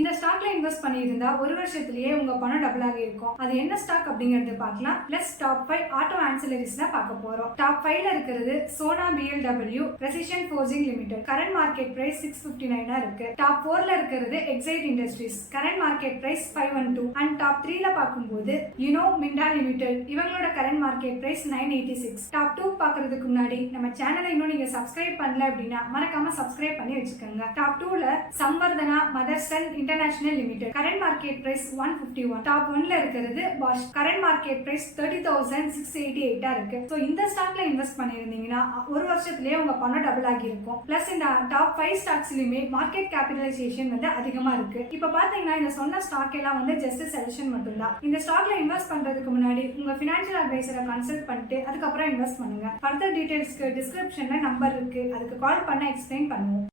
இந்த ஸ்டாக்ல இன்வெஸ்ட் பண்ணியிருந்தா ஒரு வருஷத்திலேயே உங்க பணம் டபுள் ஆகி இருக்கும். அது என்ன ஸ்டாக் அப்படிங்கறது பார்க்கலாம். பிளஸ் டாப் 5 ஆட்டோ ஆன்சிலரிஸ் தான் பார்க்க போறோம். டாப் 5ல இருக்கிறது Sona BLW precision forging limited. Current market price 659 இருக்கு. டாப் 4ல இருக்கிறது excite industries. Current market price 512. And top 3ல பார்க்கும்போது யுனோ மிண்டா லிமிடெட். இவங்களோட கரண்ட் மார்க்கெட் பிரைஸ் 986. டாப் 2 பார்க்கறதுக்கு முன்னாடி நம்ம சேனலை இன்னும் நீங்க சப்ஸ்கிரைப் பண்ணல அப்படின்னா மறக்காம சப்ஸ்கிரைப் பண்ணி வச்சுக்கோங்க. Top 2ல Samvardhana Motherson international limited. Current market price 151. Top 1ல இருக்கிறது பாஷ். கரண்ட் மார்க்கெட் பிரைஸ் 30,688 இருக்கு. சோ இந்த ஸ்டாக்ல இன்வெஸ்ட் பண்ணிருந்தீங்கன்னா ஒரு வருஷத்துலயே உங்க பணம் டபுள் ஆகி இருக்கும். பிளஸ் இந்த டாப் 5 ஸ்டாக்ஸ்லயுமே மார்க்கெட் கேபிடலைசேஷன் வந்து அதிகமா இருக்கு. இப்ப பாத்தீங்கன்னா இந்த சொன்ன ஸ்டாக் எல்லாம் வந்து ஜஸ்ட் செலக்ஷன் மட்டும் தான். இந்த ஸ்டாக்ல இன்வெஸ்ட் பண்றதுக்கு முன்னாடி உங்க பினான்சியல் அட்வைசரை கன்சல்ட் பண்ணிட்டு அதுக்கப்புறம் இன்வெஸ்ட் பண்ணுங்க. ஃபர்தர் டீடைல்ஸ்க்கு டிஸ்கிரிப்ஷன்ல நம்பர் இருக்கு, அதுக்கு கால் பண்ண எக்ஸ்பிளைன் பண்ணுவோம்.